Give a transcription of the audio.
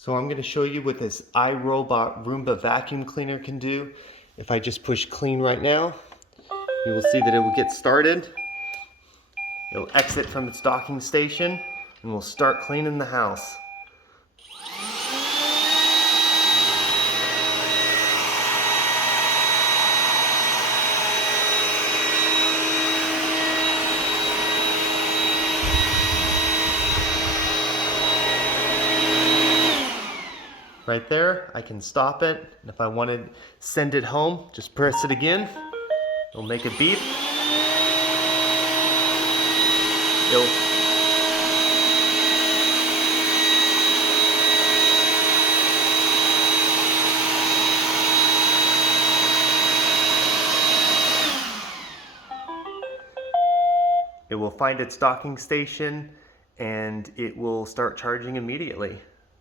So I'm going to show you what this iRobot Roomba vacuum cleaner can do. If I just push clean right now, you will see that it will get started. It'll exit from its docking station and we'll start cleaning the house. Right there, I can stop it. And if I want to send it home, just press it again. It'll make a beep. It will find its docking station and it will start charging immediately.